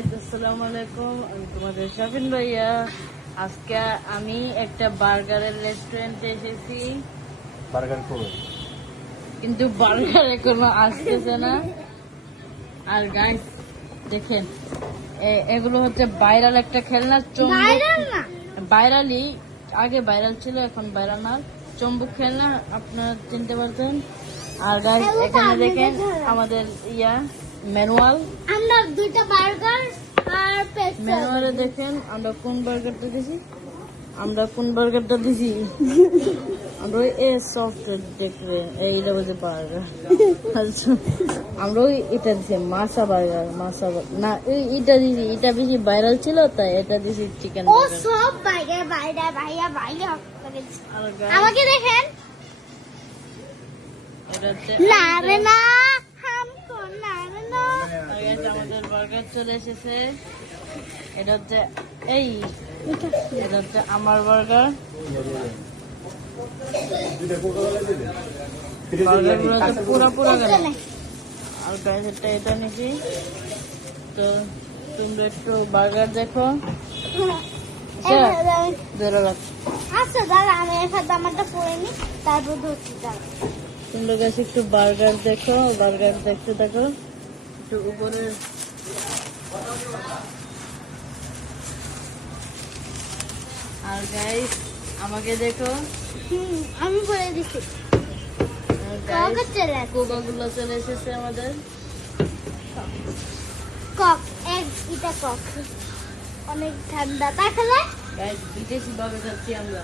Guys, আসসালামু আলাইকুম। আমি তোমাদের শাফিন ভাইয়া। আজকে আমি একটা বার্গারের রেস্টুরেন্টে এসেছি, বার্গার করবে কিন্তু বার্গার এখনো আসতেছে না। আর গাইস দেখেন, এগুলো হচ্ছে ভাইরাল একটা খেলনা, চুম্বক। ভাইরালই, আগে ভাইরাল ছিল, এখন ভাইরাল না। চুম্বক খেলনা, আপনারা চিনতে পারছেন। আর গাইস এখানে দেখেন আমাদের ম্যানুয়াল। আমরা দুইটা বার্গার আর পেস্ট্রি। ম্যানুয়ালে দেখেন আমরা কোন বার্গারটা দিছি। আমরা এই সফট দেখবে, এইটা বলছে বার্গার। আমরা এটা দিছি মাসা বার্গার, না এটা দিছি, এটা বেশি ভাইরাল ছিল তাই এটা দিছি চিকেন ও বার্গার। সব বার্গার ভাইয়া আমাকে দেখেন। এটা হচ্ছে না রে না, হামকো না রে না। আমাদের বার্গার চলে এসেছে। এটা হচ্ছে এটা হচ্ছে আমার বার্গার। বার্গারগুলো হচ্ছে পুরা গেল। আর গাইস এটা নাকি, তো তোমরা একটু বার্গার দেখো। বেরো লাগছে। আচ্ছা দাঁড়া, আমি এর সাথে আমারটা পরে নি, তারপর ধরছি। দাঁড়া, তোমরা গাইস একটু বার্গার দেখো, বার্গার দেখতে থাকো। একটু উপরে আর গাইস আমাকে দেখো। আমি পরে দিচ্ছি। কোকাগুলো চলে এসেছে আমাদের। কক এটা কক অনেক ঠান্ডা, তাই খেলে গাইস বিদেশি ভাবে খাচ্ছি আমরা।